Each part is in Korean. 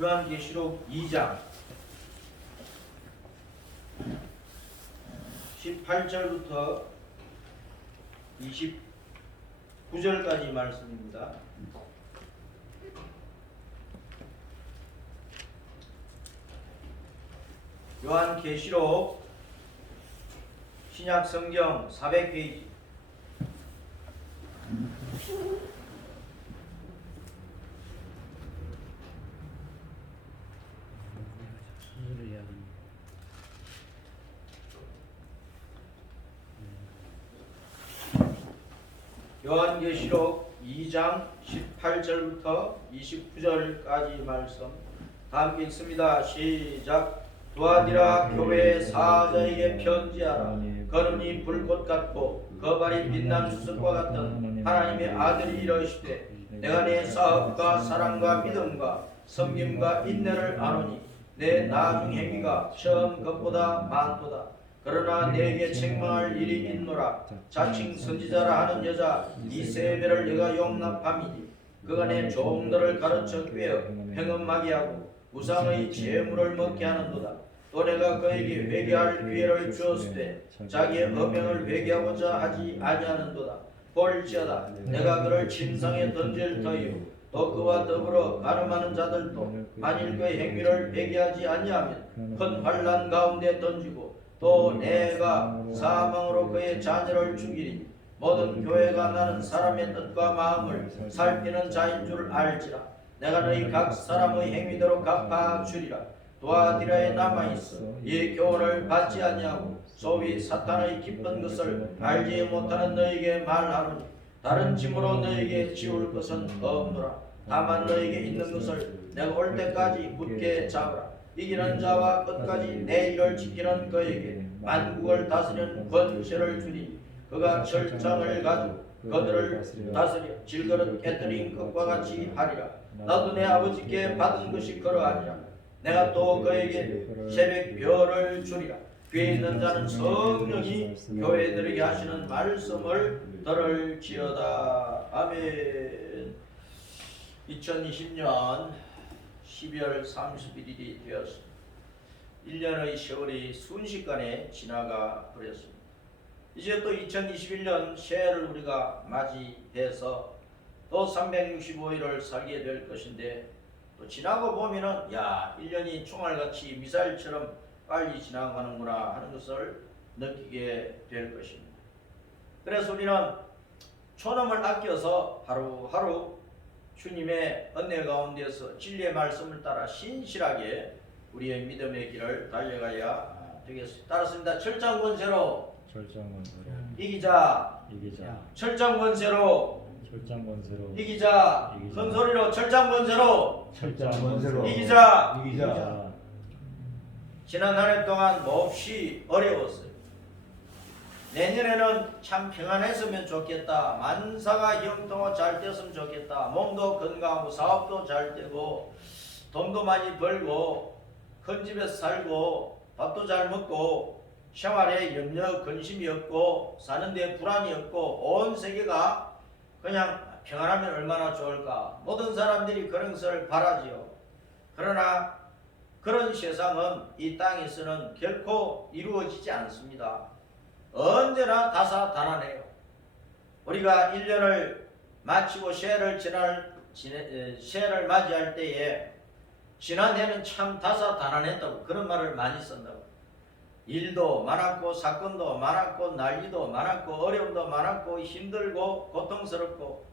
요한계시록 2장 18절부터 29절까지 말씀입니다. 요한계시록 신약성경 400페이지. 요한계시록 2장 18절부터 29절까지 말씀 다 함께 읽습니다. 시작. 두아디라 교회의 사자에게 편지하라. 걸음이 불꽃 같고 거발이 빛난 수석과 같은 하나님의 아들이 이르시되 내가 네 사업과 사랑과 믿음과 섬김과 인내를 아노니 내 나중 행위가 처음 것보다 많도다. 그러나 내게 책망할 일이 있노라. 자칭 선지자라 하는 여자 이세벨을 내가 용납함이니 그가 내 종들을 가르쳐 꿰어 행음하게 하고 우상의 제물을 먹게 하는도다. 또 내가 그에게 회개할 기회를 주었을 때 자기의 어명을 회개하고자 하지 아니하는도다. 볼지어다 내가 그를 침상에 던질 터이요 또 그와 더불어 가늠하는 자들도 만일 그의 행위를 회개하지 아니하면 큰 환난 가운데 던지고 또 내가 사망으로 그의 자녀를 죽이리니 모든 교회가 나는 사람의 뜻과 마음을 살피는 자인 줄 알지라. 내가 너희 각 사람의 행위대로 갚아주리라. 두아디라에 남아있어 이 교훈을 받지 아니하고 소위 사탄의 깊은 것을 알지 못하는 너에게 말하노니 다른 짐으로 너에게 지울 것은 없노라. 다만 너에게 있는 것을 내가 올 때까지 굳게 잡으라. 이기는 자와 끝까지 내 일을 지키는 그에게 만국을 다스리는 권세를 주니 그가 철장을 가지고 그들을 다스려 질그릇 깨뜨린 것과 같이 하리라. 나도 내 아버지께 받은 것이 그러하니라. 내가 또 그에게 새벽 별을 주리라. 귀에 있는 자는 성령이 교회들에게 하시는 말씀을 들을지어다. 아멘. 2020년 12월 31일이 되었습니다. 1년의 세월이 순식간에 지나가 버렸습니다. 이제 또 2021년 새해를 우리가 맞이해서 또 365일을 살게 될 것인데 또 지나고 보면은 야 1년이 총알같이 미사일처럼 빨리 지나가는구나 하는 것을 느끼게 될 것입니다. 그래서 우리는 초놈을 아껴서 하루하루 주님의 은혜 가운데서 진리의 말씀을 따라 신실하게 우리의 믿음의 길을 달려가야 되겠습니다. 따랐습니다. 철장 권세로 이기자. 철장 권세로 이기자. 큰 소리로 철장 권세로 이기자. 지난 한 해 동안 몹시 어려웠어요. 내년에는 참 평안했으면 좋겠다. 만사가 형통하고 잘 됐으면 좋겠다. 몸도 건강하고 사업도 잘 되고 돈도 많이 벌고 큰 집에서 살고 밥도 잘 먹고 생활에 염려 근심이 없고 사는데 불안이 없고 온 세계가 그냥 평안하면 얼마나 좋을까. 모든 사람들이 그런 것을 바라지요. 그러나 그런 세상은 이 땅에서는 결코 이루어지지 않습니다. 언제나 다사다난해요. 우리가 1년을 마치고 새해를 맞이할 때에 지난해는 참 다사다난했다고 그런 말을 많이 쓴다고. 일도 많았고 사건도 많았고 난리도 많았고 어려움도 많았고 힘들고 고통스럽고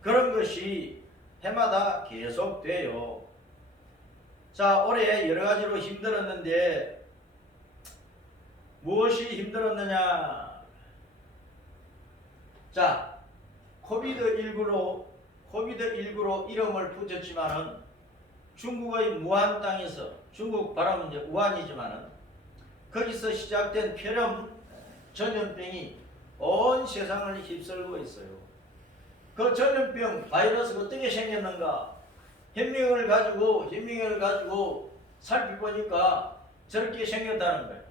그런 것이 해마다 계속돼요. 자, 올해 여러 가지로 힘들었는데 무엇이 힘들었느냐? 자, 코비드19로 이름을 붙였지만은 중국의 무안 땅에서, 중국 발음은 이제 우한이지만은 거기서 시작된 폐렴 전염병이 온 세상을 휩쓸고 있어요. 그 전염병 바이러스가 어떻게 생겼는가? 현미경을 가지고 살펴보니까 저렇게 생겼다는 거예요.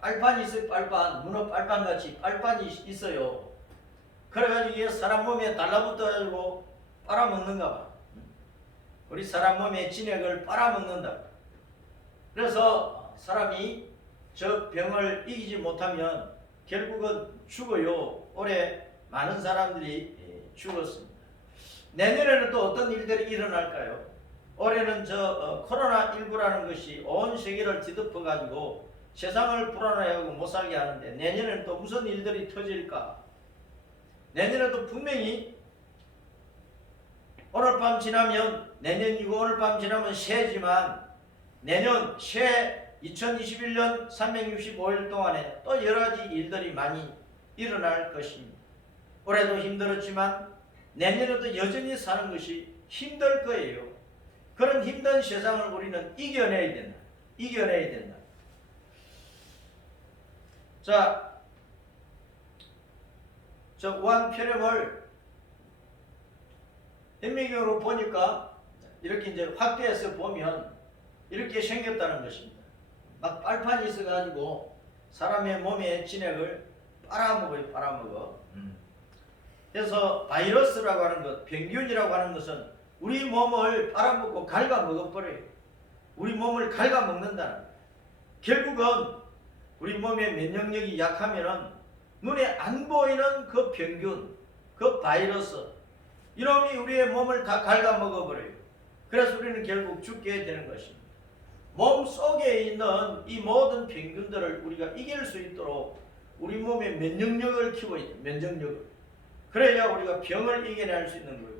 빨판이 있어요. 빨판, 문어 빨판같이 빨판이 있어요. 그래가지고 이게 사람 몸에 달라붙어가지고 빨아먹는가 봐. 우리 사람 몸의 진액을 빨아먹는다. 그래서 사람이 저 병을 이기지 못하면 결국은 죽어요. 올해 많은 사람들이 죽었습니다. 내년에는 또 어떤 일들이 일어날까요? 올해는 코로나19라는 것이 온 세계를 뒤덮어 가지고 세상을 불안해하고 못 살게 하는데, 내년에는 또 무슨 일들이 터질까? 내년에도 분명히 오늘 밤 지나면, 내년이고 오늘 밤 지나면 새해지만, 내년 새해 2021년 365일 동안에 또 여러 가지 일들이 많이 일어날 것입니다. 올해도 힘들었지만 내년에도 여전히 사는 것이 힘들 거예요. 그런 힘든 세상을 우리는 이겨내야 된다. 이겨내야 된다. 자, 저 우한폐렴을 현미경으로 보니까 이렇게 이제 확대해서 보면 이렇게 생겼다는 것입니다. 막 빨판이 있어가지고 사람의 몸의 진액을 빨아먹어요. 빨아먹어. 그래서 바이러스라고 하는 것, 병균이라고 하는 것은 우리 몸을 빨아먹고 갉아먹어버려요. 우리 몸을 갉아먹는다는 거예요. 결국은 우리 몸의 면역력이 약하면은 눈에 안 보이는 그 병균, 그 바이러스, 이놈이 우리의 몸을 다 갉아먹어버려요. 그래서 우리는 결국 죽게 되는 것입니다. 몸 속에 있는 이 모든 병균들을 우리가 이길 수 있도록 우리 몸의 면역력을 키워야 돼요. 면역력을. 그래야 우리가 병을 이겨낼 수 있는 거예요.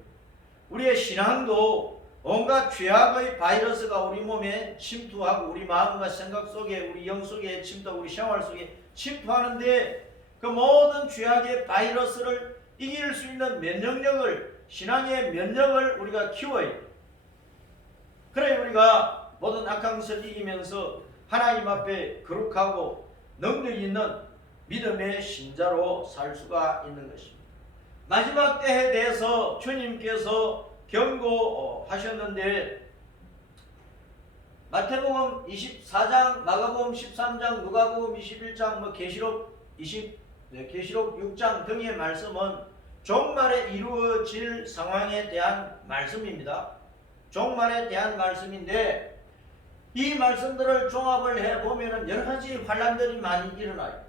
우리의 신앙도 온갖 죄악의 바이러스가 우리 몸에 침투하고 우리 마음과 생각 속에, 우리 영 속에 침투하고 우리 생활 속에 침투하는데, 그 모든 죄악의 바이러스를 이길 수 있는 면역력을, 신앙의 면역을 우리가 키워야 돼요. 그래 우리가 모든 악한 것을 이기면서 하나님 앞에 거룩하고 능력 있는 믿음의 신자로 살 수가 있는 것입니다. 마지막 때에 대해서 주님께서 경고하셨는데, 마태복음 24장, 마가복음 13장, 누가복음 21장, 계시록 6장 등의 말씀은 종말에 이루어질 상황에 대한 말씀입니다. 종말에 대한 말씀인데, 이 말씀들을 종합을 해보면 여러 가지 환란들이 많이 일어나요.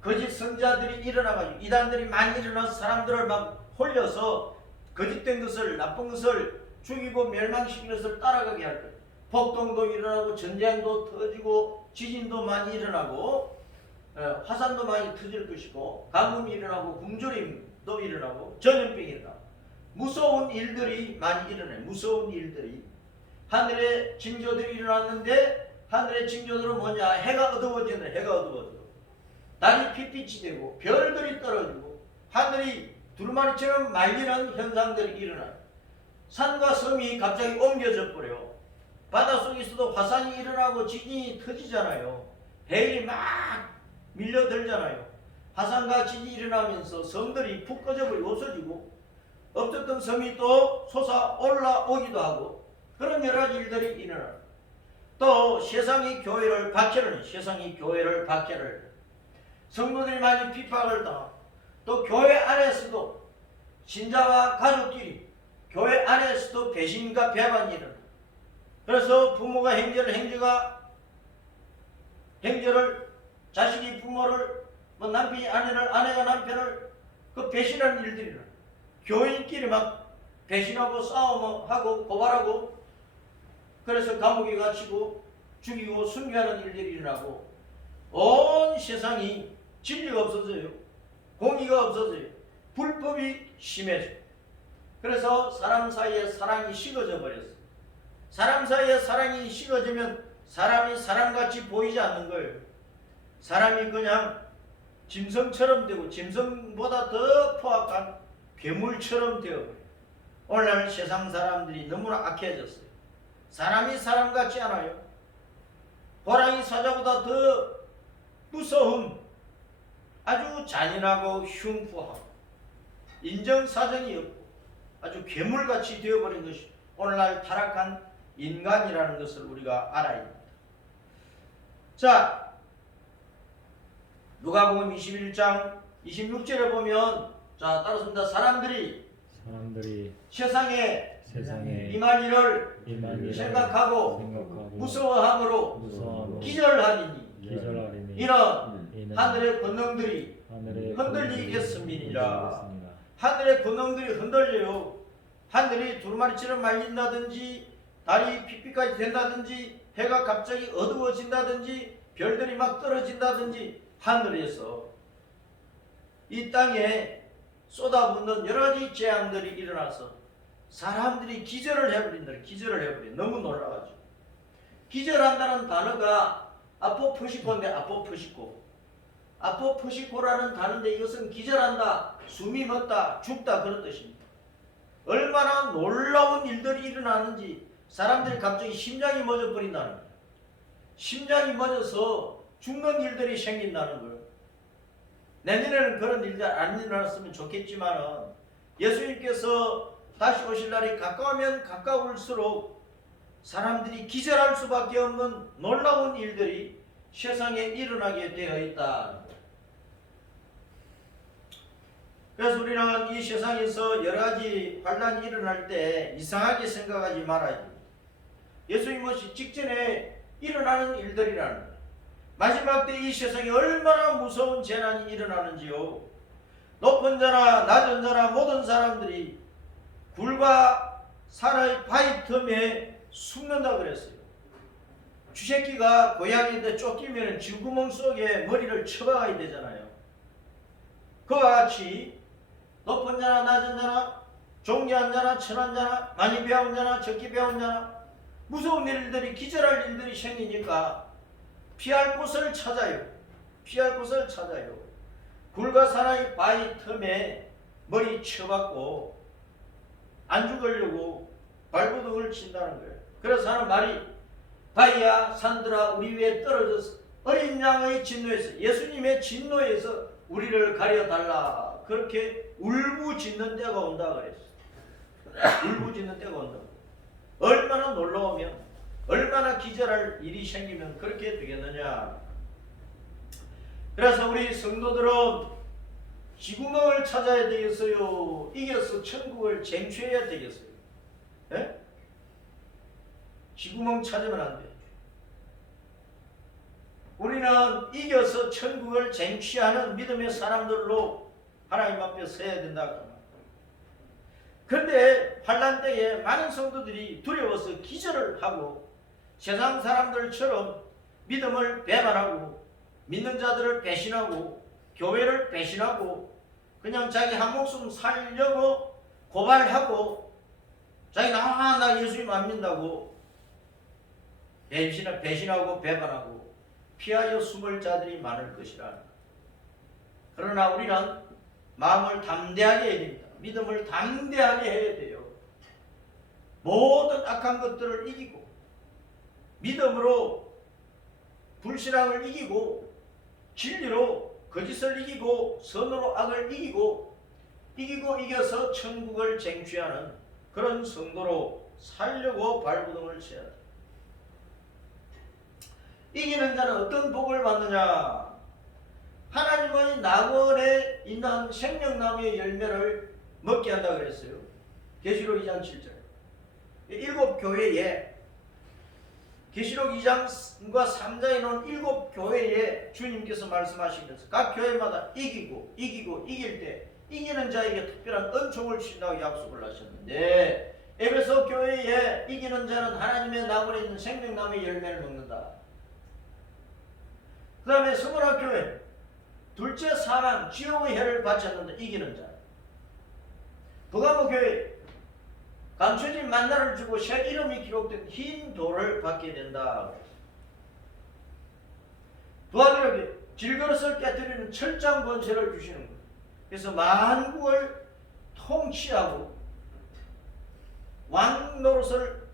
거짓 선자들이 일어나가지고 이단들이 많이 일어나서 사람들을 막 홀려서 거짓된 것을, 나쁜 것을 죽이고 멸망시키는 것을 따라가게 할 거예요. 폭동도 일어나고 전쟁도 터지고 지진도 많이 일어나고 화산도 많이 터질 것이고, 가뭄이 일어나고 굶주림도 일어나고 전염병이 일어나고 무서운 일들이 많이 일어나요. 무서운 일들이. 하늘에 징조들이 일어났는데, 하늘의 징조들은 뭐냐? 해가 어두워지는, 해가 어두워지고 달이 핏빛이 되고 별들이 떨어지고 하늘이 두루마리처럼 말리는 현상들이 일어나요. 산과 섬이 갑자기 옮겨져 버려. 바닷속에서도 화산이 일어나고 지진이 터지잖아요. 해일이 막 밀려들잖아요. 화산과 지진이 일어나면서 섬들이 푹 꺼져버리고 없어지고, 없었던 섬이 또 솟아 올라오기도 하고, 그런 여러 가지 일들이 일어나요. 또 세상이 교회를 박해를, 세상이 교회를 박해를, 성도들이 많이 핍박을 당하고, 또 교회 안에서도 신자와 가족끼리 교회 안에서도 배신과 배반이 일어나. 그래서 부모가 형제를, 자식이 부모를, 남편이 아내를, 아내가 남편을 배신하는 일들이 일어나. 교인끼리 막 배신하고 싸움하고 고발하고, 그래서 감옥에 갇히고 죽이고 순교하는 일들이 일어나고, 온 세상이 진리가 없어져요. 공의가 없어져요. 불법이 심해져요. 그래서 사람 사이에 사랑이 식어져 버렸어요. 사람 사이에 사랑이 식어지면 사람이 사람같이 보이지 않는 거예요. 사람이 그냥 짐승처럼 되고, 짐승보다 더 포악한 괴물처럼 되어버려요. 오늘날 세상 사람들이 너무나 악해졌어요. 사람이 사람 같지 않아요. 호랑이 사자보다 더 무서운, 아주 잔인하고 흉포하고 인정사정이 없고 아주 괴물같이 되어버린 것이 오늘날 타락한 인간이라는 것을 우리가 알아야 합니다. 자, 누가복음 21장 26절에 보면, 자 따라서 사람들이 사람들이 세상에 세상에 임할 일을 임할 일을 생각하고 생각하고 무서워함으로 기절하리니 기절하리니 이는 하늘의 권능들이 하늘의 흔들리겠음이니라. 하늘의 권능들이 흔들려요. 하늘이 두루마리처럼 말린다든지 달이 픽픽하게 된다든지 해가 갑자기 어두워진다든지 별들이 막 떨어진다든지 하늘에서 이 땅에 쏟아붓는 여러 가지 재앙들이 일어나서 사람들이 기절을 해버린다. 기절을 해버린. 너무 놀라가지고 기절한다는 단어가 아포프시코인데 아포프시코라는 단어인데 이것은 기절한다, 숨이 멎다, 죽다 그런 뜻입니다. 얼마나 놀라운 일들이 일어나는지 사람들이 갑자기 심장이 멎어 버린다는 거예요. 심장이 멎어서 죽는 일들이 생긴다는 거예요. 내년에는 그런 일들 안 일어났으면 좋겠지만 예수님께서 다시 오실 날이 가까우면 가까울수록 사람들이 기절할 수밖에 없는 놀라운 일들이 세상에 일어나게 되어 있다. 그래서 우리는 이 세상에서 여러 가지 환란이 일어날 때 이상하게 생각하지 말아야 됩니다. 예수님 오시 직전에 일어나는 일들이라는 거예요. 마지막 때 이 세상에 얼마나 무서운 재난이 일어나는지요. 높은 자나 낮은 자나 모든 사람들이 굴과 산의 바위 틈에 숨는다 그랬어요. 쥐새끼가 고양이한테 쫓기면 쥐구멍 속에 머리를 쳐박아야 되잖아요. 그와 같이 높은 자나 낮은 자나 존귀한 자나 천한 자나 많이 배운 자나 적게 배운 자나 무서운 일들이 기절할 일들이 생기니까 피할 곳을 찾아요. 피할 곳을 찾아요. 굴과 산의 바위 틈에 머리 쳐박고 안 죽으려고 발버둥을 친다는 거예요. 그래서 하는 말이 바위야 산들아 우리 위에 떨어져서 어린 양의 진노에서 예수님의 진노에서 우리를 가려달라. 그렇게 울부짖는 때가 온다 그랬어요. 울부짖는 때가 온다. 얼마나 놀라우면 얼마나 기절할 일이 생기면 그렇게 되겠느냐. 그래서 우리 성도들은 쥐구멍을 찾아야 되겠어요? 이겨서 천국을 쟁취해야 되겠어요? 예? 쥐구멍 찾으면 안 돼요. 우리는 이겨서 천국을 쟁취하는 믿음의 사람들로 하나님 앞에 서야 된다. 그런데 환난 때에 많은 성도들이 두려워서 기절을 하고 세상 사람들처럼 믿음을 배반하고 믿는 자들을 배신하고 교회를 배신하고 그냥 자기 한 목숨 살려고 고발하고 자기 나 예수님 안 믿는다고 배신하고 배반하고 피하여 숨을 자들이 많을 것이라. 그러나 우리는 마음을 담대하게 해야 됩니다. 믿음을 담대하게 해야 돼요. 모든 악한 것들을 이기고 믿음으로 불신앙을 이기고 진리로 거짓을 이기고 선으로 악을 이기고 이겨서 천국을 쟁취하는 그런 성도로 살려고 발버둥을 쳐야 돼. 이기는 자는 어떤 복을 받느냐? 하나님의 낙원에 있는 생명나무의 열매를 먹게 한다 그랬어요. 계시록 2장 7절. 7교회에 계시록 2장과 3장에 놓은 7교회에 주님께서 말씀하시면서 각 교회마다 이길 때 이기는 자에게 특별한 은총을 주신다고 약속을 하셨는데 에베소 교회에 이기는 자는 하나님의 낙원에 있는 생명나무의 열매를 먹는다. 그 다음에 스무라 교회 둘째 사망 지옥의 해를 바쳤는데 이기는 자. 버가모 교회 감춰진 만나를 주고 새 이름이 기록된 흰 돌을 받게 된다. 두아디라게 질그릇을 깨뜨리는 철장 권세를 주시는 거예요. 그래서 만국을 통치하고 왕 노릇을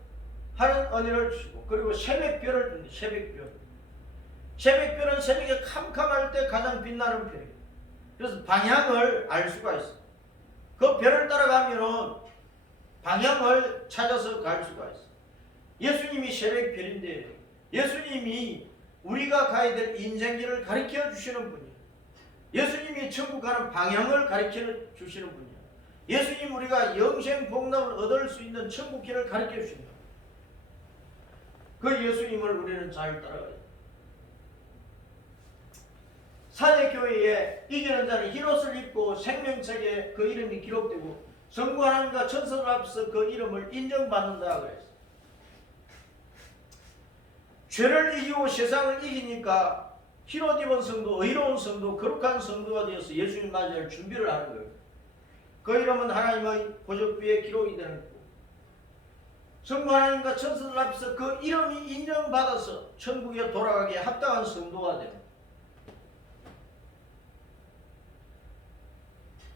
하는 은혜를 주시고 그리고 새벽별을 줍니다. 새벽별은 새벽에 캄캄할 때 가장 빛나는 별이에요. 그래서 방향을 알 수가 있어요. 그 별을 따라가면은 방향을 찾아서 갈 수가 있어요. 예수님이 새벽별인데 예수님이 우리가 가야 될 인생길을 가르쳐 주시는 분이에요. 예수님이 천국 가는 방향을 가르쳐 주시는 분이에요. 예수님 우리가 영생 복락을 얻을 수 있는 천국길을 가르쳐 주십니다. 그 예수님을 우리는 잘 따라가야 됩니다. 사제교회에 이기는 자는 흰옷을 입고 생명책에 그 이름이 기록되고 성부 하나님과 천사들 앞에서 그 이름을 인정받는다 그랬어요. 죄를 이기고 세상을 이기니까 흰옷 입은 성도, 의로운 성도, 거룩한 성도가 되어서 예수님 맞이할 준비를 하는 거예요. 그 이름은 하나님의 보좌비에 기록이 되는 거고, 성부 하나님과 천사들 앞에서 그 이름이 인정받아서 천국에 돌아가기에 합당한 성도가 되는 거예요.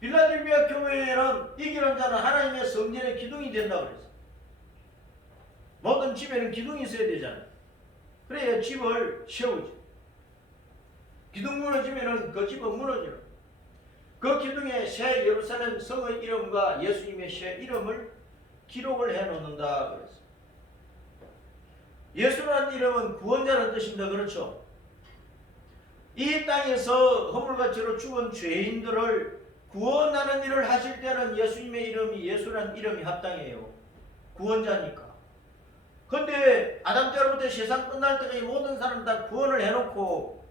빌라델비아 교회에는 이기는 자는 하나님의 성전의 기둥이 된다고 그랬어요. 모든 집에는 기둥이 있어야 되잖아요. 그래야 집을 세우지. 기둥 무너지면 그 집은 무너져요. 그 기둥에 새 예루살렘 성의 이름과 예수님의 새 이름을 기록을 해놓는다 그랬어요. 예수라는 이름은 구원자라는 뜻입니다. 그렇죠? 이 땅에서 허물과처럼 죽은 죄인들을 구원하는 일을 하실 때는 예수님의 이름이, 예수라는 이름이 합당해요. 구원자니까. 근데 아담 때로부터 세상 끝날 때까지 모든 사람 다 구원을 해놓고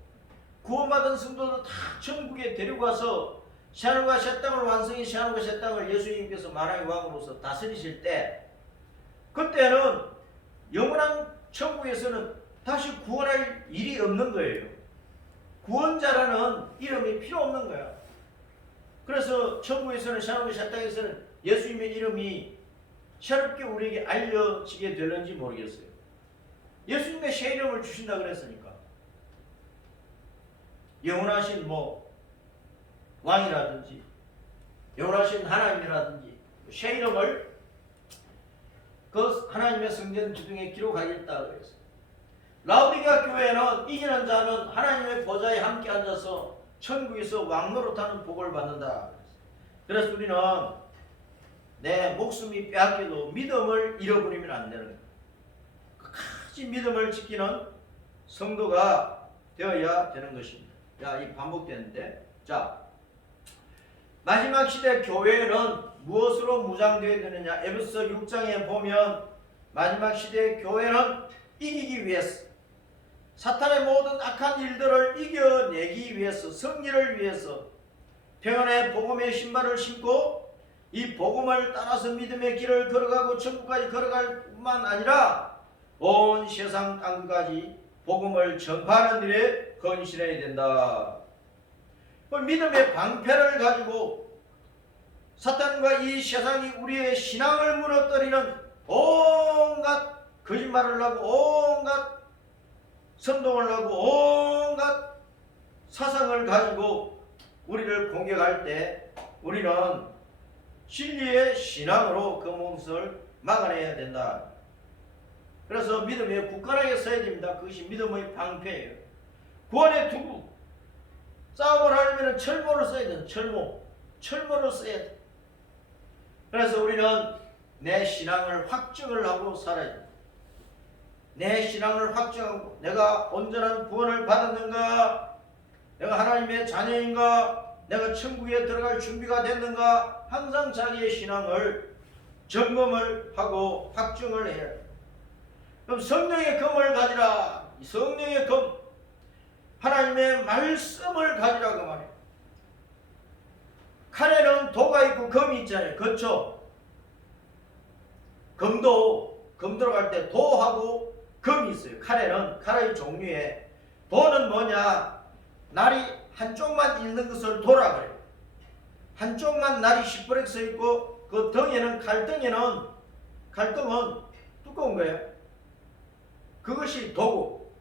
구원받은 성도들 다 천국에 데려가서 새하늘과 새 땅을 완성히 새하늘과 새 땅을 예수님께서 만왕의 왕으로서 다스리실 때, 그때는 영원한 천국에서는 다시 구원할 일이 없는 거예요. 구원자라는 이름이 필요 없는 거야. 그래서 천국에서는 새하늘과 새 땅에서는 예수님의 이름이 새롭게 우리에게 알려지게 되는지 모르겠어요. 예수님의 새 이름을 주신다 그랬으니까. 영원하신 왕이라든지 영원하신 하나님이라든지 새 이름을 그 하나님의 성전 기둥에 기록하겠다 그랬어요. 라오디게아 교회는 이기는 자는 하나님의 보좌에 함께 앉아서 천국에서 왕노릇하는 복을 받는다. 그래서 우리는 내 목숨이 빼앗겨도 믿음을 잃어버리면 안 되는 거예요. 끝까지 믿음을 지키는 성도가 되어야 되는 것입니다. 자, 이 반복되는데, 자, 마지막 시대 교회는 무엇으로 무장되어야 되느냐? 에베소 6장에 보면 마지막 시대 교회는 이기기 위해서, 사탄의 모든 악한 일들을 이겨내기 위해서, 승리를 위해서 평안의 복음의 신발을 신고 이 복음을 따라서 믿음의 길을 걸어가고 천국까지 걸어갈 뿐만 아니라 온 세상 땅까지 복음을 전파하는 일에 건실해야 된다. 믿음의 방패를 가지고 사탄과 이 세상이 우리의 신앙을 무너뜨리는 온갖 거짓말을 하고 온갖 선동을 하고 온갖 사상을 가지고 우리를 공격할 때 우리는 진리의 신앙으로 그 몫을 막아내야 된다. 그래서 믿음에 굳건하게 서야 됩니다. 그것이 믿음의 방패예요. 구원의 두구. 싸움을 하려면 철모를 써야 돼요. 철모를 써야 돼요. 그래서 우리는 내 신앙을 확증을 하고 살아야 돼요. 내 신앙을 확증하고 내가 온전한 구원을 받았는가, 내가 하나님의 자녀인가, 내가 천국에 들어갈 준비가 됐는가, 항상 자기의 신앙을 점검을 하고 확증을 해야 해요. 그럼 성령의 검을 가지라. 이 성령의 검, 하나님의 말씀을 가지라 그 말이에요. 칼에는 도가 있고 검이 있잖아요. 그렇죠? 검도 검 들어갈 때 도하고 검이 있어요. 칼에는 칼의 종류에 도는 뭐냐? 날이 한쪽만 있는 것을 도라 그래요. 한쪽만 날이 시퍼렇게 서 있고 그 등에는 칼등은 두꺼운 거예요. 그것이 도고,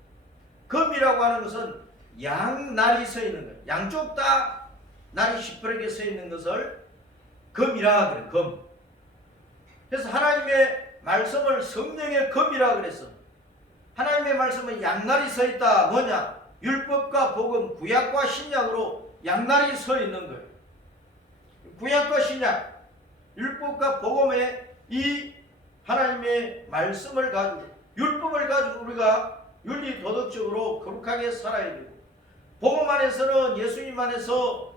검이라고 하는 것은 양날이 서 있는 거예요. 양쪽 다 날이 시퍼렇게 서 있는 것을 검이라 그래요. 검. 그래서 하나님의 말씀을 성령의 검이라 그랬어. 하나님의 말씀은 양날이 서 있다. 뭐냐? 율법과 복음, 구약과 신약으로 양날이 서 있는 거예요. 구약과 신약, 율법과 복음의 이 하나님의 말씀을 가지고, 율법을 가지고 우리가 윤리 도덕적으로 거룩하게 살아야 되고, 복음 안에서는 예수님 안에서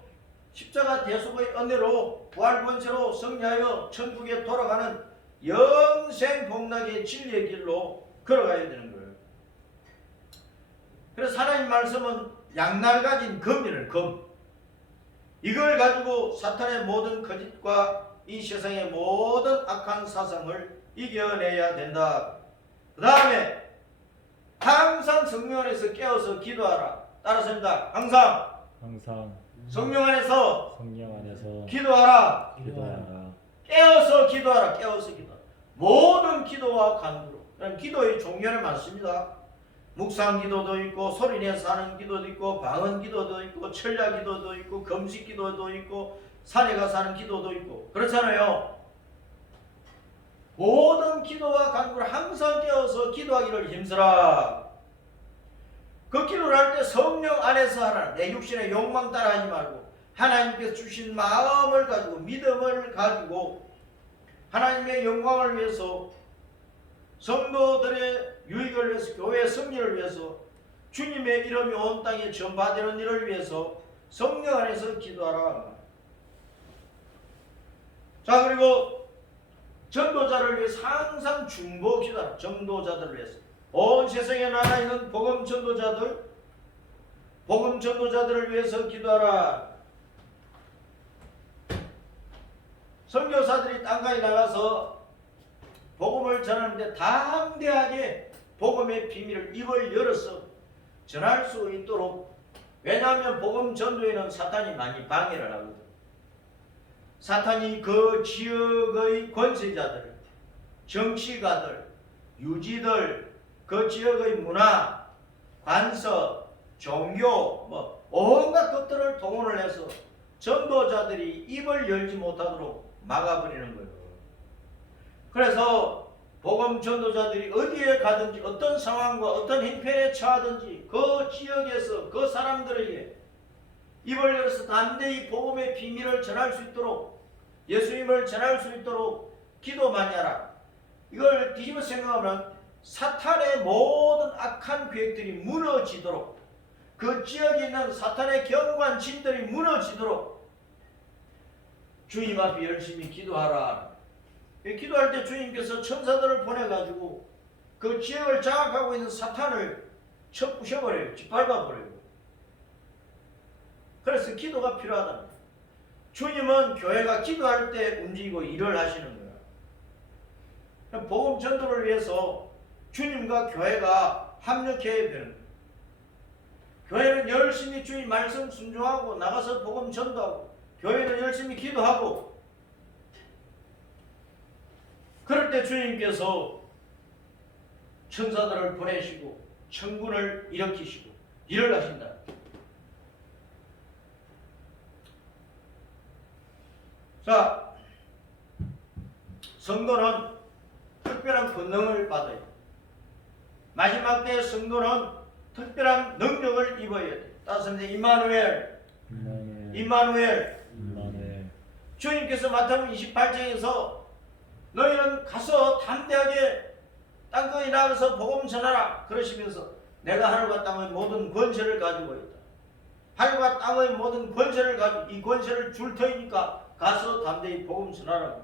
십자가 대속의 은혜로 부활 권세로 승리하여 천국에 돌아가는 영생 복락의 진리의 길로 걸어가야 되는 거예요. 그래서 하나님 말씀은 양날 가진 금이를 금. 이걸 가지고 사탄의 모든 거짓과 이 세상의 모든 악한 사상을 이겨내야 된다. 그 다음에 항상 성령 안에서 깨어서 기도하라. 따라서입니다. 항상 성령 안에서 기도하라. 깨어서 기도하라. 깨어서 기도하라. 모든 기도와 간구로. 기도의 종류는 많습니다. 묵상 기도도 있고 소리내서 하는 기도도 있고 방언 기도도 있고 철야 기도도 있고 금식 기도도 있고 산에 가서 하는 기도도 있고 그렇잖아요. 모든 기도와 간구를 항상 깨어서 기도하기를 힘쓰라. 그 기도를 할 때 성령 안에서 하라. 내 육신의 욕망 따라 하지 말고 하나님께서 주신 마음을 가지고 믿음을 가지고 하나님의 영광을 위해서 성도들의 유익을 위해서 교회의 승리를 위해서 주님의 이름이 온 땅에 전파되는 일을 위해서 성령 안에서 기도하라. 자, 그리고 전도자를 위해서 항상 중보 기도하라. 전도자들을 위해서 온 세상에 나가 있는 복음 전도자들을 위해서 기도하라. 선교사들이 땅가에 나가서 복음을 전하는데 담대하게 복음의 비밀을 입을 열어서 전할 수 있도록. 왜냐하면 복음 전도에는 사탄이 많이 방해를 하거든. 사탄이 그 지역의 권세자들, 정치가들, 유지들, 그 지역의 문화, 관서, 종교 온갖 것들을 동원을 해서 전도자들이 입을 열지 못하도록 막아버리는 거예요. 그래서 복음 전도자들이 어디에 가든지 어떤 상황과 어떤 형편에 처하든지 그 지역에서 그 사람들에게 입을 열어서 담대히 복음의 비밀을 전할 수 있도록, 예수님을 전할 수 있도록 기도 많이 하라. 이걸 뒤집어 생각하면 사탄의 모든 악한 계획들이 무너지도록, 그 지역에 있는 사탄의 경관진들이 무너지도록 주님 앞에 열심히 기도하라. 기도할 때 주님께서 천사들을 보내가지고 그 지역을 장악하고 있는 사탄을 쳐 부셔버려요. 짓밟아버려요. 그래서 기도가 필요하다. 주님은 교회가 기도할 때 움직이고 일을 하시는 거야. 복음 전도를 위해서 주님과 교회가 합력해야 되는 거야. 교회는 열심히 주님 말씀 순종하고 나가서 복음 전도하고, 교회는 열심히 기도하고, 그럴 때 주님께서 천사들을 보내시고 천군을 일으키시고 일을 하신다. 자, 성도는 특별한 권능을 받아야 돼. 마지막 때 성도는 특별한 능력을 입어야 돼. 따라서 임마누엘. 주님께서 마태복음 28장에서 너희는 가서 담대하게 땅거에 나가서 복음 전하라 그러시면서 내가 하늘과 땅의 모든 권세를 가지고 있다. 하늘과 땅의 모든 권세를 가지고 이 권세를 줄 터이니까 가서 담대히 복음 전하라.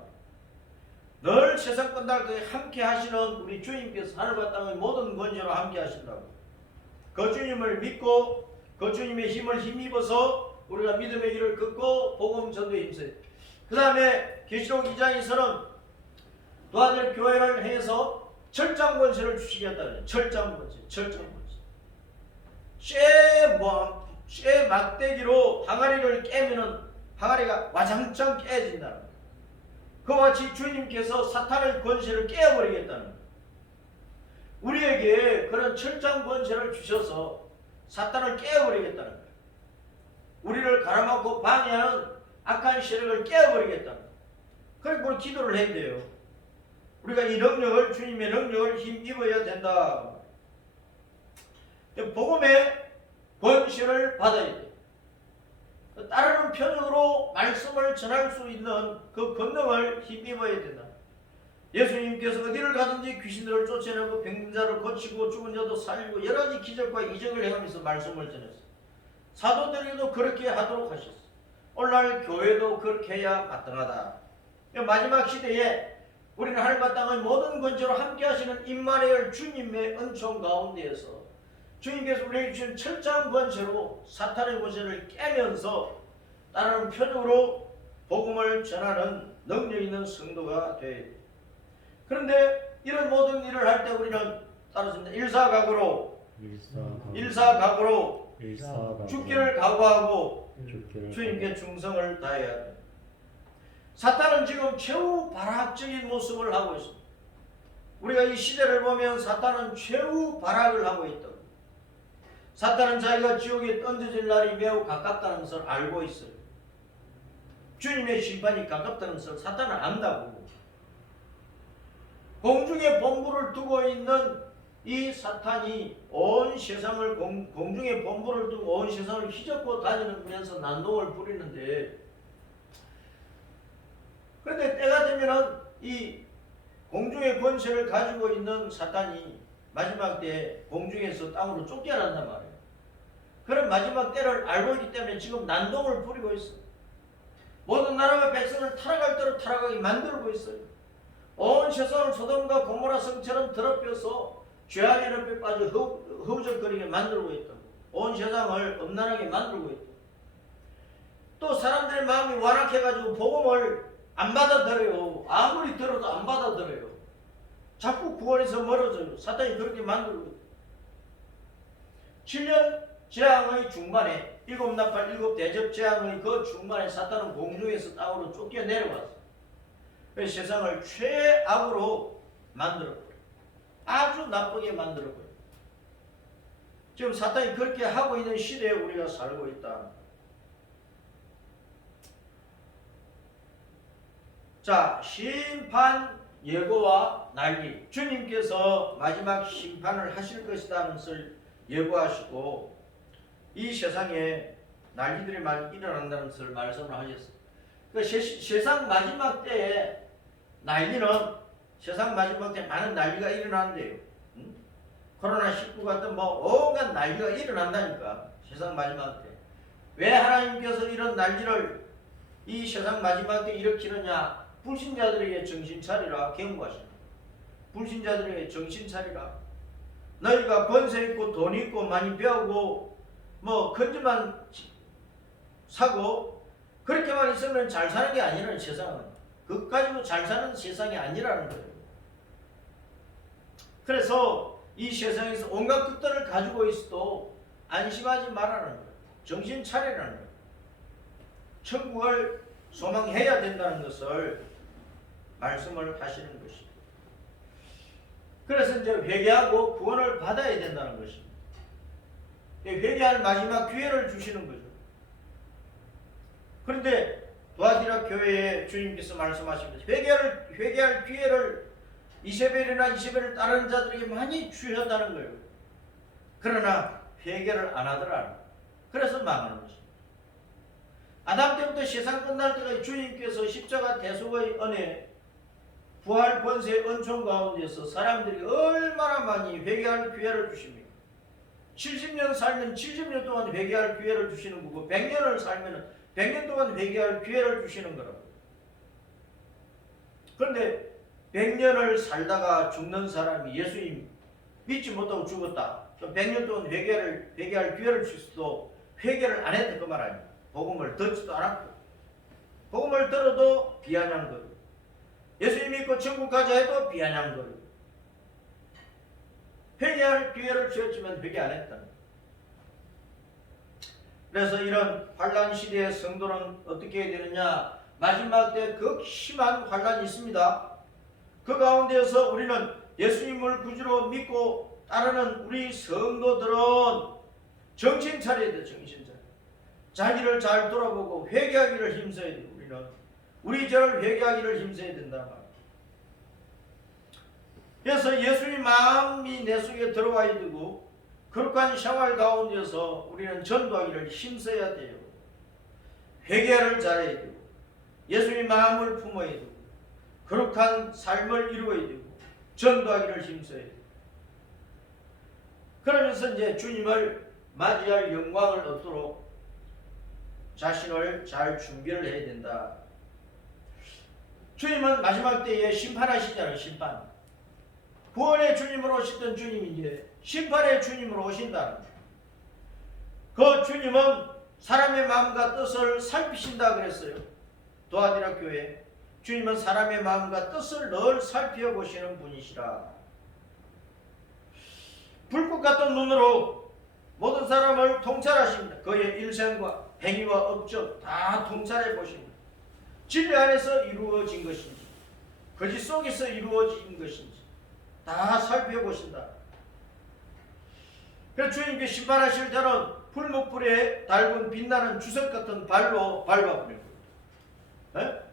늘 세상 끝날까지 함께 하시는 우리 주님께서 하늘과 땅의 모든 권세로 함께 하신다고. 그 주님을 믿고 그 주님의 힘을 힘입어서 우리가 믿음의 길을 걷고 복음 전도에 힘써야 돼. 그 다음에 계시록 2장에서는 도와줄 교회를 해서 철장 권세를 주시겠다. 철장 권세. 쇠 막대기로 항아리를 깨면은 항아리가 와장창 깨진다는 거예요. 그와 같이 주님께서 사탄의 권세를 깨어버리겠다는 거예요. 우리에게 그런 철장 권세를 주셔서 사탄을 깨어버리겠다는 거예요. 우리를 가라막고 방해하는 악한 세력을 깨어버리겠다는 거예요. 그러니까 우리 기도를 해야 돼요. 우리가 이 능력을, 주님의 능력을 힘입어야 된다. 복음의 권세를 받아야 돼. 따르는 편으로 말씀을 전할 수 있는 그 권능을 힘입어야 된다. 예수님께서 어디를 가든지 귀신들을 쫓아내고 병든 자를 고치고 죽은 자도 살리고 여러 가지 기적과 이적을 행하면서 말씀을 전했어요. 사도들에게도 그렇게 하도록 하셨어요. 오늘날 교회도 그렇게 해야 마땅하다. 마지막 시대에 우리는 하늘과 땅의 모든 권세로 함께 하시는 임마누엘 주님의 은총 가운데에서 주님께서 우리에게 주신 철저한 권세로 사탄의 권세를 깨면서 따르는 표적으로 복음을 전하는 능력 있는 성도가 되어야 됩니다. 그런데 이런 모든 일을 할 때 우리는 따르습니다. 일사각오로 죽기를 각오하고 주님께 충성을 다해야 합니다. 사탄은 지금 최후 발악적인 모습을 하고 있습니다. 우리가 이 시대를 보면 사탄은 최후 발악을 하고 있다. 사탄은 자기가 지옥에 던져질 날이 매우 가깝다는 것을 알고 있어요. 주님의 심판이 가깝다는 것을 사탄은 안다고. 공중에 본부를 두고 있는 이 사탄이 온 세상을 공중에 본부를 두고 온 세상을 휘젓고 다니면서 난동을 부리는데, 그런데 때가 되면은 이 공중의 권세를 가지고 있는 사탄이 마지막 때에 공중에서 땅으로 쫓겨난단 말이에요. 그런 마지막 때를 알고 있기 때문에 지금 난동을 부리고 있어요. 모든 나라와 백성을 타락할 대로 타락하게 만들고 있어요. 온 세상을 소돔과 고모라 성처럼 더럽혀서 죄악의 늪에 빠져 허우적거리게 만들고 있다고. 온 세상을 음란하게 만들고 있다고. 또 사람들의 마음이 완악해가지고 복음을 안 받아들여요. 아무리 들어도 안 받아들여요. 자꾸 구원에서 멀어져요. 사탄이 그렇게 만들고 있다고. 7년 재앙의 중반에 일곱 나팔 일곱 대접 재앙의 그 중반에 사탄은 공중에서 땅으로 쫓겨 내려왔어요. 세상을 최악으로 만들었고요. 아주 나쁘게 만들었고요. 지금 사탄이 그렇게 하고 있는 시대에 우리가 살고 있다. 자, 심판 예고와 난리. 주님께서 마지막 심판을 하실 것이라는 것을 예고하시고 이 세상에 난리들이 많이 일어난다는 것을 말씀을 하셨습니다. 그 세상 마지막 때에 난리는 세상 마지막 때 많은 난리가 일어나는데요. 코로나19 같은 온갖 난리가 일어난다니까. 세상 마지막 때. 왜 하나님께서 이런 난리를 이 세상 마지막 때 일으키느냐? 불신자들에게 정신 차리라 경고하십니다. 불신자들에게 정신 차리라. 너희가 권세 있고 돈 있고 많이 배우고 건지만 사고 그렇게만 있으면 잘 사는 게 아니라는 세상은. 그것 가지고 잘 사는 세상이 아니라는 거예요. 그래서 이 세상에서 온갖 것들을 가지고 있어도 안심하지 말라는 거예요. 정신 차리라는 거예요. 천국을 소망해야 된다는 것을 말씀을 하시는 것입니다. 그래서 이제 회개하고 구원을 받아야 된다는 것입니다. 회개할 마지막 기회를 주시는 거죠. 그런데 도아디라 교회에 주님께서 말씀하십니다. 회개할 기회를 이세벨을 따르는 자들에게 많이 주셨다는 거예요. 그러나 회개를 안 하더라. 그래서 망하는 것입니다. 아담 때부터 세상 끝날 때까지 주님께서 십자가 대속의 은혜, 부활 권세 은총 가운데서 사람들이 얼마나 많이 회개할 기회를 주십니까? 70년 살면 70년 동안 회개할 기회를 주시는 거고 100년을 살면 100년 동안 회개할 기회를 주시는 거라고. 그런데 100년을 살다가 죽는 사람이 예수님 믿지 못하고 죽었다. 100년 동안 회개할 기회를 주셔도 회개를 안 했다 그 말 아닙니까? 복음을 듣지도 않았고 복음을 들어도 비아냥거리고 예수님 믿고 천국 가자 해도 비아냥거리고 회개할 기회를 주었지만 회개 안 했다. 그래서 이런 환난 시대의 성도는 어떻게 해야 되느냐? 마지막 때 극심한 환난이 있습니다. 그 가운데서 우리는 예수님을 구주로 믿고 따르는 우리 성도들은 정신 차려야 돼. 정신 차려. 자기를 잘 돌아보고 회개하기를 힘써야 돼. 우리는 우리 죄를 회개하기를 힘써야 된다 말이야. 그래서 예수님 마음이 내 속에 들어와야 되고 거룩한 생활 가운데서 우리는 전도하기를 힘써야 돼요. 회개를 잘해야 되고 예수님 마음을 품어야 되고 거룩한 삶을 이루어야 되고 전도하기를 힘써야 돼요. 그러면서 이제 주님을 맞이할 영광을 얻도록 자신을 잘 준비를 해야 된다. 주님은 마지막 때에 심판하시잖아요. 심판. 구원의 주님으로 오시던 주님이 이제 심판의 주님으로 오신다는 거예요. 그 주님은 사람의 마음과 뜻을 살피신다 그랬어요. 도아디라 교회. 주님은 사람의 마음과 뜻을 늘 살펴보시는 분이시라. 불꽃 같은 눈으로 모든 사람을 통찰하십니다. 그의 일생과 행위와 업적 다 통찰해 보십니다. 진리 안에서 이루어진 것인지 거짓 속에서 이루어진 것인지 다 살펴보신다. 그래서 주님께 심판하실 때는 풀목불에 달군 빛나는 주석 같은 발로 밟아버린 거예요.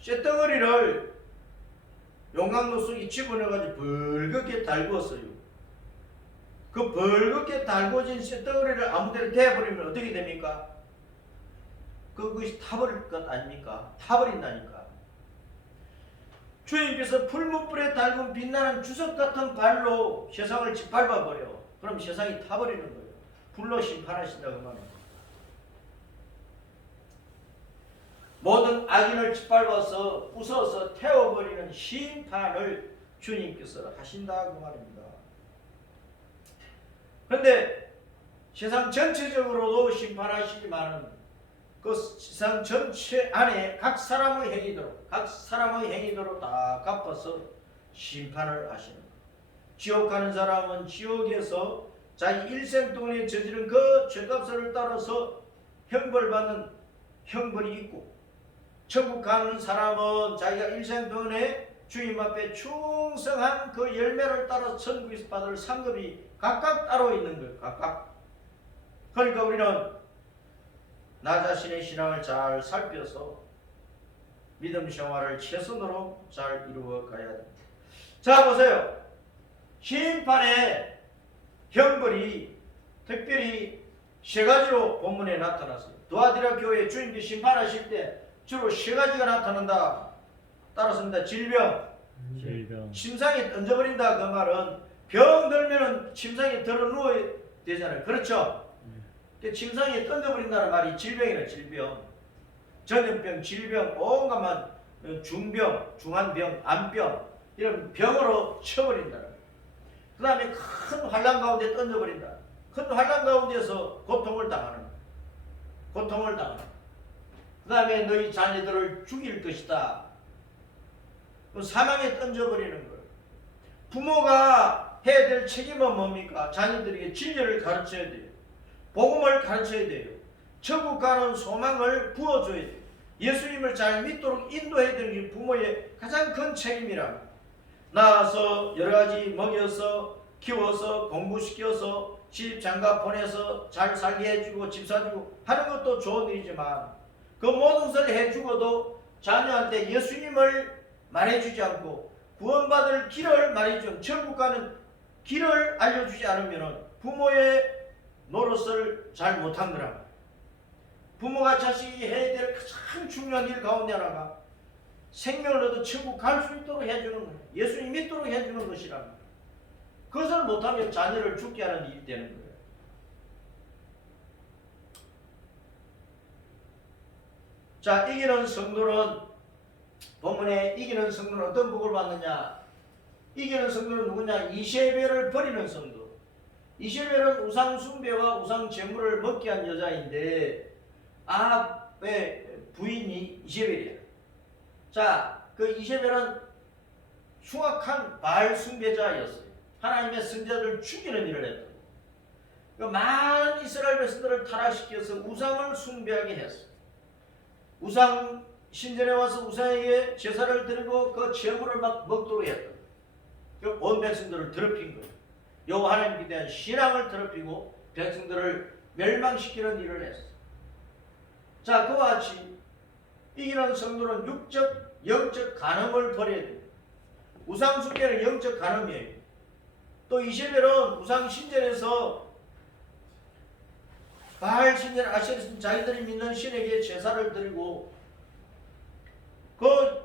쇳덩어리를 용광로 속에 집어넣어가지고 벌겋게 달구었어요. 그 벌겋게 달궈진 쇳덩어리를 아무데나 대버리면 어떻게 됩니까? 그것이 타버릴 것 아닙니까? 타버린다니까. 주님께서 풀무불에 달군 빛나는 주석 같은 발로 세상을 짓밟아버려. 그럼 세상이 타버리는 거예요. 불로 심판하신다고 말합니다. 모든 악인을 짓밟아서 부숴서 태워버리는 심판을 주님께서 하신다고 말입니다. 그런데 세상 전체적으로도 심판하시지만 그 세상 전체 안에 각 사람의 행위대로 다 갚아서 심판을 하시는 거예요. 지옥 가는 사람은 지옥에서 자기 일생 동안에 저지른 그 죄값을 따라서 형벌받는 형벌이 있고, 천국 가는 사람은 자기가 일생 동안에 주님 앞에 충성한 그 열매를 따라 천국에서 받을 상급이 각각 따로 있는 거예요. 각각. 그러니까 우리는 나 자신의 신앙을 잘 살펴서 믿음 생활을 최선으로 잘 이루어 가야 됩니다. 자, 보세요. 심판의 형벌이 특별히 세 가지로 본문에 나타났어요. 도아디라 교회 주님께 심판하실 때 주로 세 가지가 나타난다. 따라서입니다. 질병. 침상에 던져버린다. 그 말은 병 들면은 침상에 들어 누워야 되잖아요. 그렇죠? 침상에 던져버린다는 말이 질병이라. 질병, 전염병, 질병, 온갖 중병, 중한병, 암병 이런 병으로 쳐버린다. 그 다음에 큰 환란 가운데 던져버린다. 큰 환란 가운데서 고통을 당하는 거예요. 그 다음에 너희 자녀들을 죽일 것이다. 사망에 던져버리는 거예요. 부모가 해야 될 책임은 뭡니까? 자녀들에게 진리를 가르쳐야 돼요. 복음을 가르쳐야 돼요. 천국 가는 소망을 부어줘야 돼요. 예수님을 잘 믿도록 인도해야 되는 게 부모의 가장 큰 책임이라. 낳아서 여러 가지 먹여서 키워서 공부시켜서 시집 장가 보내서 잘 살게 해주고 집 사주고 하는 것도 좋은 일이지만 그 모든 것을 해주고도 자녀한테 예수님을 말해주지 않고 구원받을 길을 말해주면 천국 가는 길을 알려주지 않으면 부모의 노릇을 잘 못한 거라. 부모가 자식이 해야 될 가장 중요한 일 가운데 하나가 생명을 얻어 천국 갈 수 있도록 해주는 거예요. 예수님 믿도록 해주는 것이라. 그것을 못하면 자녀를 죽게 하는 일이 되는 거예요. 자, 이기는 성도는 본문에 이기는 성도는 어떤 복을 받느냐? 이기는 성도는 누구냐? 이세벨을 버리는 성도. 이세벨은 우상 숭배와 우상 제물을 먹게 한 여자인데 아합의 부인이 이세벨이에요. 자, 그 이세벨은 흉악한 바알 숭배자였어요. 하나님의 선자들을 죽이는 일을 했다. 그 많은 이스라엘 백성들을 타락시켜서 우상을 숭배하게 했어요. 우상 신전에 와서 우상에게 제사를 드리고 그 제물을 막 먹도록 했다. 그 온 백성들을 더럽힌 거예요. 여호와 하나님께 대한 신앙을 더럽히고 백성들을 멸망시키는 일을 했어요. 자, 그와 같이 이기는 성도는 육적, 영적 간음을 버려야 돼요. 우상 숭배는 영적 간음이에요. 또 이세벨은 우상 신전에서 바알 신전, 아세라 신전, 자기들이 믿는 신에게 제사를 드리고 그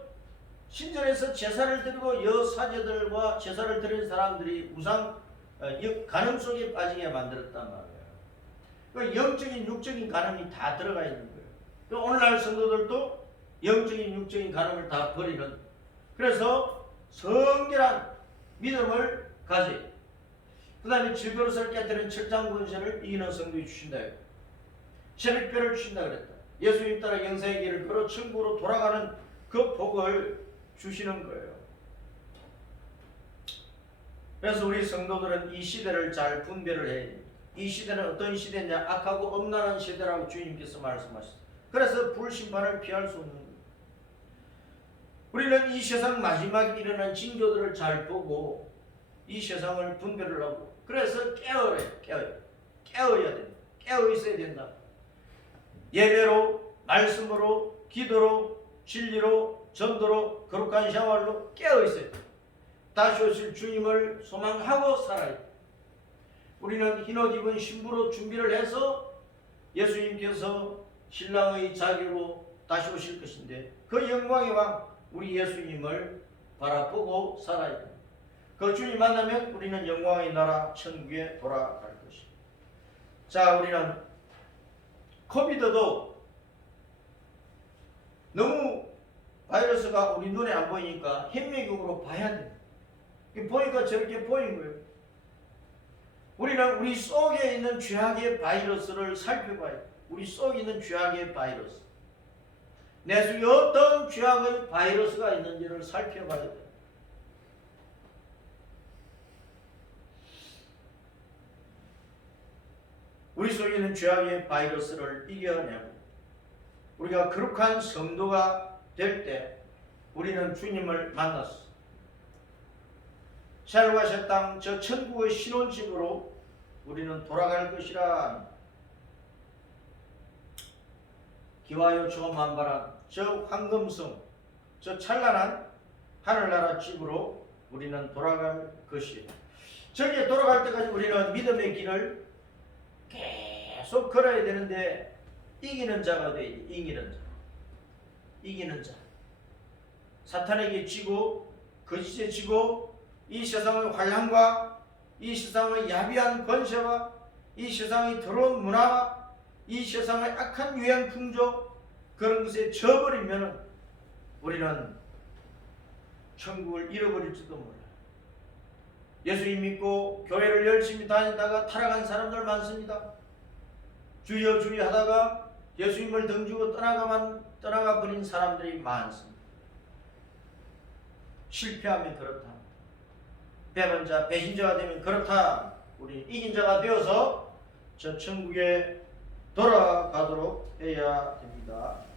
신전에서 제사를 드리고 여사제들과 제사를 드린 사람들이 우상 간음 속에 빠지게 만들었단 말이에요. 그 영적인 육적인 간음이 다 들어가 있는 거예요. 그 오늘날 성도들도 영적인 육적인 간음을 다 버리는, 그래서 성결한 믿음을 가져요. 그 다음에 질그릇을 깨뜨리는 철장 권세를 이기는 성도에 주신다. 새벽별을 주신다 그랬다. 예수님 따라 영생의 길을 걸어 천국으로 돌아가는 그 복을 주시는 거예요. 그래서 우리 성도들은 이 시대를 잘 분별을 해야 됩니다. 이 시대는 어떤 시대냐? 악하고 엄란한 시대라고 주님께서 말씀하셨어요. 그래서 불심판을 피할 수 없는 거예요. 우리는 이 세상 마지막에 일어난 징조들을 잘 보고 이 세상을 분별을 하고, 그래서 깨어야 된다. 깨어 있어야 된다. 예배로, 말씀으로, 기도로, 진리로, 전도로, 거룩한 생활로 깨어 있어야 된다. 다시 오실 주님을 소망하고 살아야 돼. 우리는 흰옷 입은 신부로 준비를 해서 예수님께서 신랑의 자기로 다시 오실 것인데, 그 영광의 왕 우리 예수님을 바라보고 살아야 돼. 그 주님 만나면 우리는 영광의 나라 천국에 돌아갈 것이다. 자, 우리는 코비드도 너무 바이러스가 우리 눈에 안 보이니까 현미경으로 봐야 돼. 보니까 저렇게 보인 거예요. 우리는 우리 속에 있는 죄악의 바이러스를 살펴봐야 돼. 우리 속에 있는 죄악의 바이러스, 내 속에 어떤 죄악의 바이러스가 있는지를 살펴봐야 돼. 우리 속에 있는 죄악의 바이러스를 이겨내고 우리가 거룩한 성도가 될 때 우리는 주님을 만났어. 새로 가신 땅, 저 천국의 신혼집으로 우리는 돌아갈 것이라. 기와요 저 만발한 저 황금성, 저 찬란한 하늘나라 집으로 우리는 돌아갈 것이에요. 저기에 돌아갈 때까지 우리는 믿음의 길을 계속 걸어야 되는데, 이기는 자가 돼야 돼. 이기는 자. 이기는 자. 사탄에게 지고, 거짓에 지고, 이 세상의 환란과 이 세상의 야비한 권세와 이 세상의 더러운 문화와 이 세상의 악한 유행 풍조, 그런 것에 져버리면 우리는 천국을 잃어버릴지도 몰라. 예수님 믿고 교회를 열심히 다니다가 타락한 사람들 많습니다. 주여 주여 하다가 예수님을 등지고 떠나가 버린 사람들이 많습니다. 실패하면 그렇다. 배반자, 배신자가 되면 그렇다. 우리 이긴 자가 되어서 저 천국에 돌아가도록 해야 됩니다.